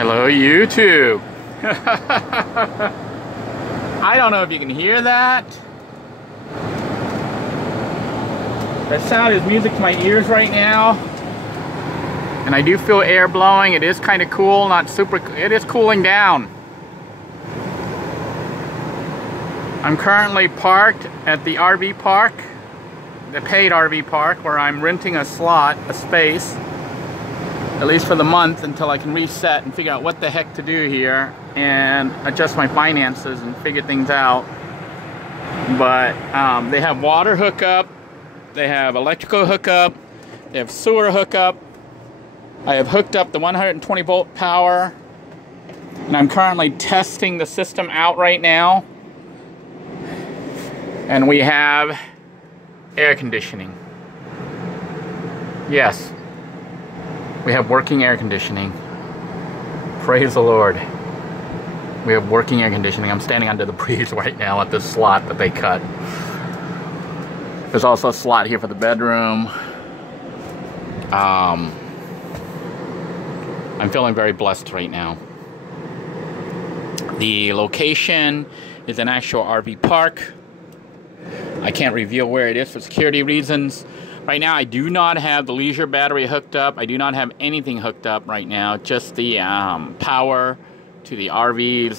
Hello, YouTube. I don't know if you can hear that. That sound is music to my ears right now. And I do feel air blowing. It is kind of cool, not super, it is cooling down. I'm currently parked at the RV park, the paid RV park, where I'm renting a slot, a space, at least for the month, until I can reset and figure out what the heck to do here and adjust my finances and figure things out. But they have water hookup, they have electrical hookup, they have sewer hookup. I have hooked up the 120 volt power, and I'm currently testing the system out right now. And we have air conditioning. Yes, we have working air conditioning. Praise the Lord. We have working air conditioning. I'm standing under the breeze right now at this slot that they cut. There's also a slot here for the bedroom. I'm feeling very blessed right now. The location is an actual RV park. I can't reveal where it is for security reasons. Right now, I do not have the leisure battery hooked up. I do not have anything hooked up right now. Just the power to the RV's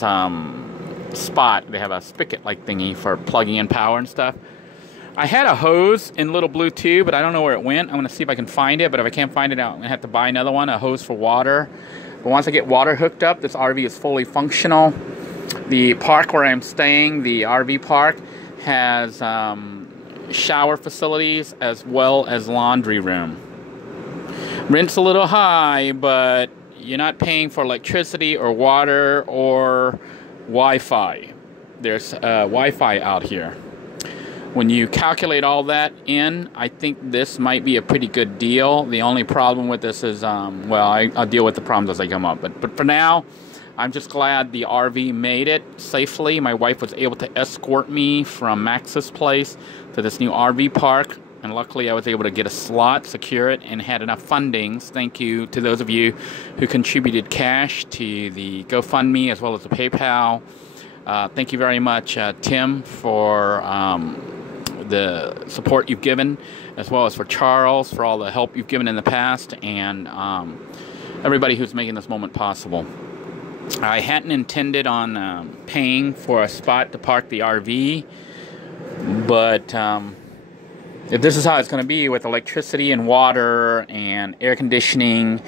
spot. They have a spigot-like thingy for plugging in power and stuff. I had a hose in little blue tube, but I don't know where it went. I'm going to see if I can find it, but if I can't find it, I'm going to have to buy another one, a hose for water. But once I get water hooked up, this RV is fully functional. The park where I'm staying, the RV park, has shower facilities as well as laundry room. Rent's a little high, but you're not paying for electricity or water or Wi-Fi. There's Wi-Fi out here. When you calculate all that in, I think this might be a pretty good deal. The only problem with this is, well, I'll deal with the problems as they come up. But for now, I'm just glad the RV made it safely. My wife was able to escort me from Max's place to this new RV park. And luckily, I was able to get a slot, secure it, and had enough fundings. Thank you to those of you who contributed cash to the GoFundMe as well as the PayPal. Thank you very much, Tim, for the support you've given, as well as for Charles for all the help you've given in the past, and everybody who's making this moment possible. I hadn't intended on paying for a spot to park the RV, but if this is how it's going to be with electricity and water and air conditioning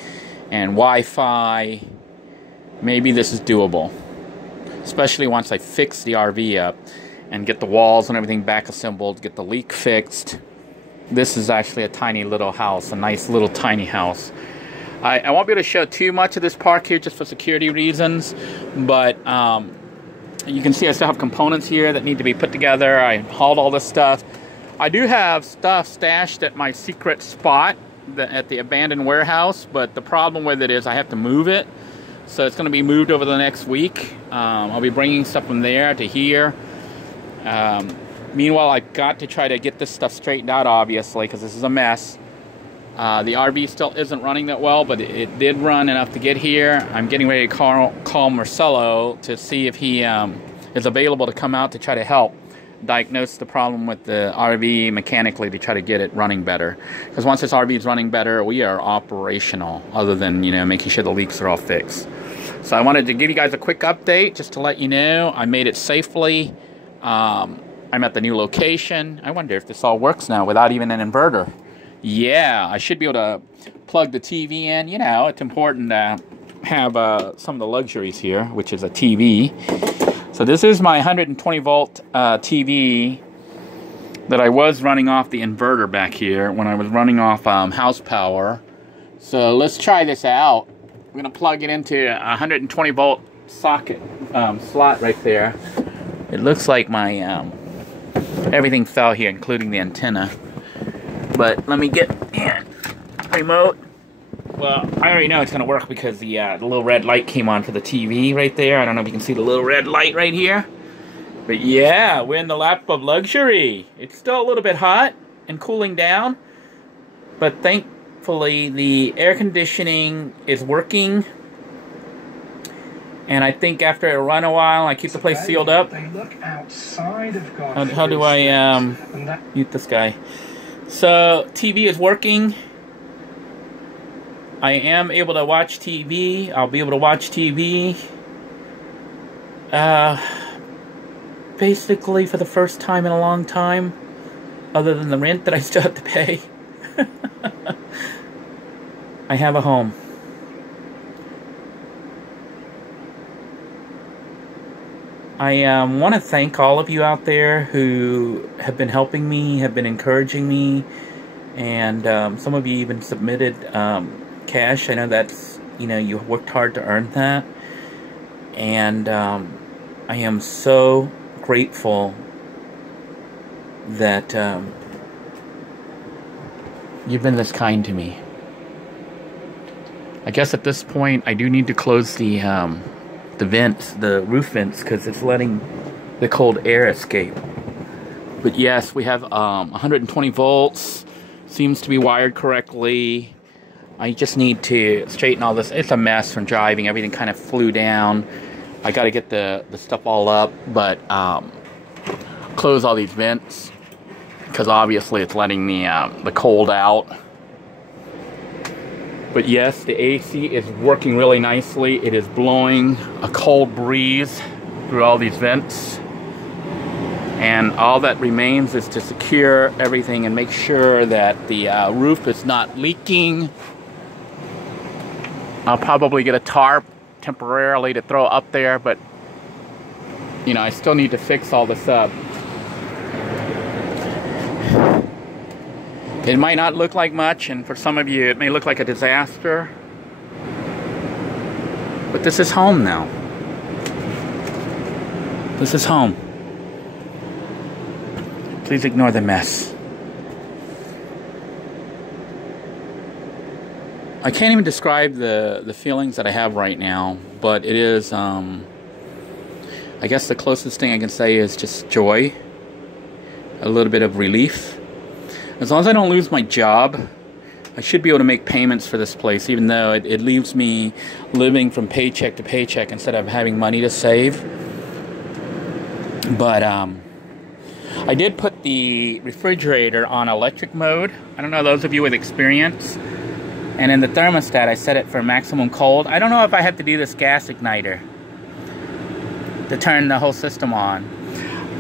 and Wi-Fi, maybe this is doable. Especially once I fix the RV up and get the walls and everything back assembled, get the leak fixed. This is actually a tiny little house, a nice little tiny house. I won't be able to show too much of this park here just for security reasons, but you can see I still have components here that need to be put together. I hauled all this stuff. I do have stuff stashed at my secret spot at the abandoned warehouse, but the problem with it is I have to move it. So it's going to be moved over the next week. I'll be bringing stuff from there to here. Meanwhile, I've got to try to get this stuff straightened out, obviously, because this is a mess. The RV still isn't running that well, but it did run enough to get here. I'm getting ready to call Marcelo to see if he is available to come out to try to help diagnose the problem with the RV mechanically to try to get it running better. Because once this RV is running better, we are operational, other than, you know, making sure the leaks are all fixed. So I wanted to give you guys a quick update just to let you know I made it safely. I'm at the new location. I wonder if this all works now without even an inverter. Yeah, I should be able to plug the TV in. You know, it's important to have some of the luxuries here, which is a TV. So this is my 120 volt TV that I was running off the inverter back here when I was running off house power. So let's try this out. I'm going to plug it into a 120 volt socket slot right there. It looks like my everything fell here, including the antenna. But let me get in remote. Well, I already know it's going to work because the little red light came on for the TV right there. I don't know if you can see the little red light right here. But yeah, we're in the lap of luxury. It's still a little bit hot and cooling down. But thankfully, the air conditioning is working. And I think after a run a while, I keep the place sealed up. How do I mute this guy? So TV is working. I am able to watch TV. I'll be able to watch TV. Basically for the first time in a long time, other than the rent that I still have to pay. I have a home. I want to thank all of you out there who have been helping me, have been encouraging me, and some of you even submitted cash. I know that's, you know, you worked hard to earn that, and I am so grateful that you've been this kind to me. I guess at this point I do need to close the vents, the roof vents, because it's letting the cold air escape. But yes, we have 120 volts, seems to be wired correctly. I just need to straighten all this. It's a mess from driving. Everything kind of flew down. I got to get the stuff all up, but close all these vents because obviously it's letting the cold out. But yes, the AC is working really nicely. It is blowing a cold breeze through all these vents. And all that remains is to secure everything and make sure that the roof is not leaking. I'll probably get a tarp temporarily to throw up there, but you know, I still need to fix all this up. It might not look like much, and for some of you it may look like a disaster, but this is home now. This is home. Please ignore the mess. I can't even describe the feelings that I have right now, but it is, I guess the closest thing I can say is just joy, a little bit of relief. As long as I don't lose my job, I should be able to make payments for this place, even though it leaves me living from paycheck to paycheck instead of having money to save. But I did put the refrigerator on electric mode. I don't know, those of you with experience. And in the thermostat, I set it for maximum cold. I don't know if I have to do this gas igniter to turn the whole system on.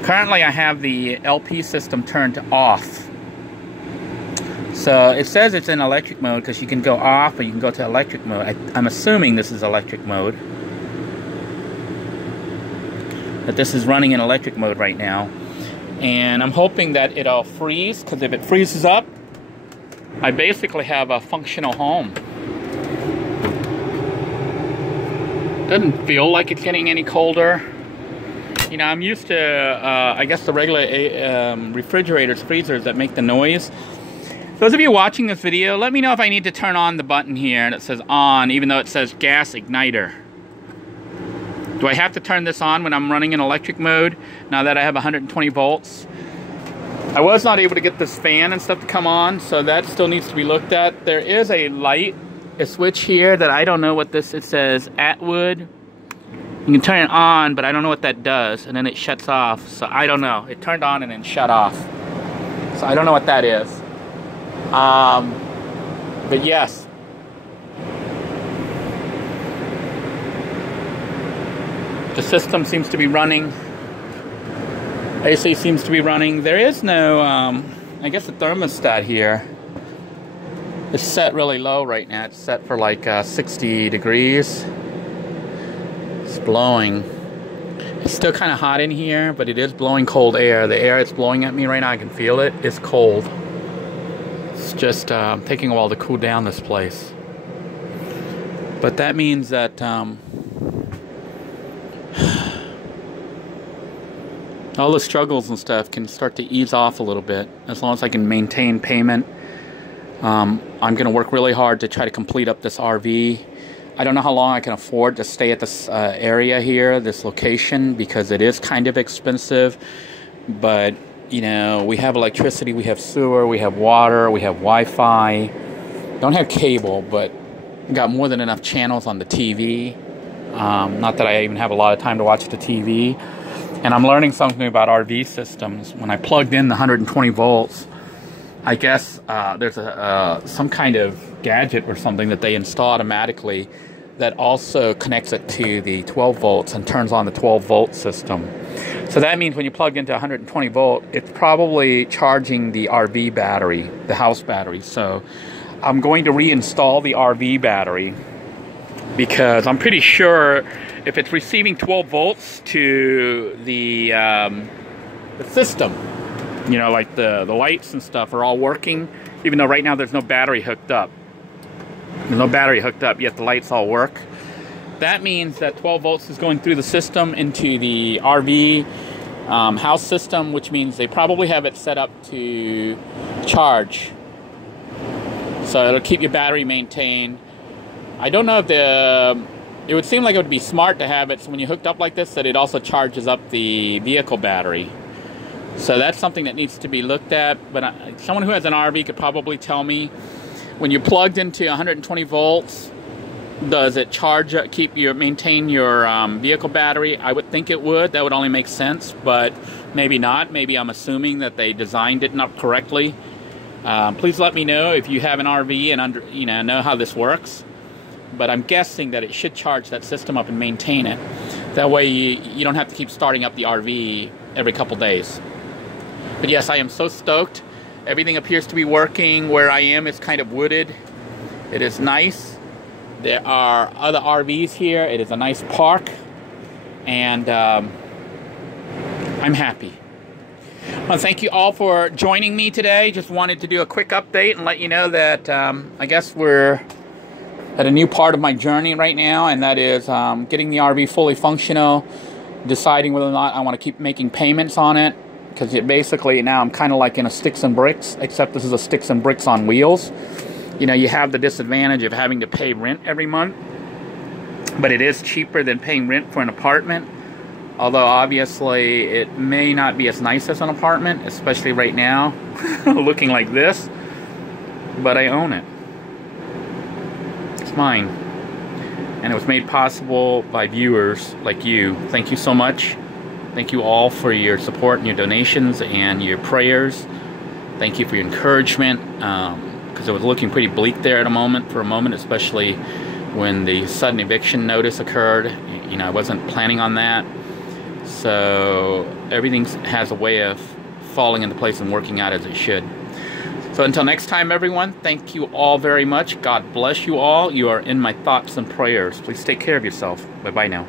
Currently, I have the LP system turned off. So it says it's in electric mode because you can go off or you can go to electric mode. I'm assuming this is electric mode. That this is running in electric mode right now. And I'm hoping that it'll freeze, because if it freezes up, I basically have a functional home. Doesn't feel like it's getting any colder. You know, I'm used to, I guess, the regular refrigerators, freezers that make the noise. Those of you watching this video, let me know if I need to turn on the button here that says on, even though it says gas igniter. Do I have to turn this on when I'm running in electric mode, now that I have 120 volts? I was not able to get this fan and stuff to come on, so that still needs to be looked at. There is a light, a switch here that I don't know what this, it says Atwood. You can turn it on, but I don't know what that does, and then it shuts off, so I don't know. It turned on and then shut off. So I don't know what that is. But yes. The system seems to be running. AC seems to be running. There is no, I guess the thermostat here is set really low right now. It's set for like 60 degrees. It's blowing. It's still kind of hot in here, but it is blowing cold air. The air it's blowing at me right now, I can feel it. It's cold. It's just taking a while to cool down this place. But that means that all the struggles and stuff can start to ease off a little bit, as long as I can maintain payment. I'm going to work really hard to try to complete up this RV. I don't know how long I can afford to stay at this area here, this location, because it is kind of expensive. But, you know, we have electricity, we have sewer, we have water, we have Wi-Fi. Don't have cable, but we got more than enough channels on the TV. Not that I even have a lot of time to watch the TV. And I'm learning something about RV systems. When I plugged in the 120 volts, I guess there's some kind of gadget or something that they install automatically that also connects it to the 12 volts and turns on the 12 volt system. So that means when you plug into 120 volt, it's probably charging the RV battery, the house battery. So I'm going to reinstall the RV battery, because I'm pretty sure if it's receiving 12 volts to the system, you know, like the lights and stuff are all working, even though right now there's no battery hooked up. There's no battery hooked up, yet the lights all work. That means that 12 volts is going through the system into the RV house system, which means they probably have it set up to charge. So it'll keep your battery maintained. I don't know if it would seem like it would be smart to have it so when you hooked up like this that it also charges up the vehicle battery. So that's something that needs to be looked at. But someone who has an RV could probably tell me, when you plugged into 120 volts, does it charge, maintain your vehicle battery? I would think it would. That would only make sense, but maybe not. Maybe I'm assuming that they designed it not correctly. Please let me know if you have an RV and know how this works. But I'm guessing that it should charge that system up and maintain it. That way you don't have to keep starting up the RV every couple days. But yes, I am so stoked. Everything appears to be working. Where I am is kind of wooded. It is nice. There are other RVs here. It is a nice park. And I'm happy. Well, thank you all for joining me today. Just wanted to do a quick update and let you know that I guess we're at a new part of my journey right now, and that is getting the RV fully functional, deciding whether or not I want to keep making payments on it, because basically now I'm kind of like in a sticks and bricks, except this is a sticks and bricks on wheels. You know, you have the disadvantage of having to pay rent every month, but it is cheaper than paying rent for an apartment, although obviously it may not be as nice as an apartment, especially right now, looking like this, but I own it. It's mine, and it was made possible by viewers like you. Thank you so much. Thank you all for your support and your donations and your prayers. Thank you for your encouragement, because it was looking pretty bleak there for a moment, especially when the sudden eviction notice occurred. You know, I wasn't planning on that. So everything has a way of falling into place and working out as it should. So until next time, everyone, thank you all very much. God bless you all. You are in my thoughts and prayers. Please take care of yourself. Bye-bye now.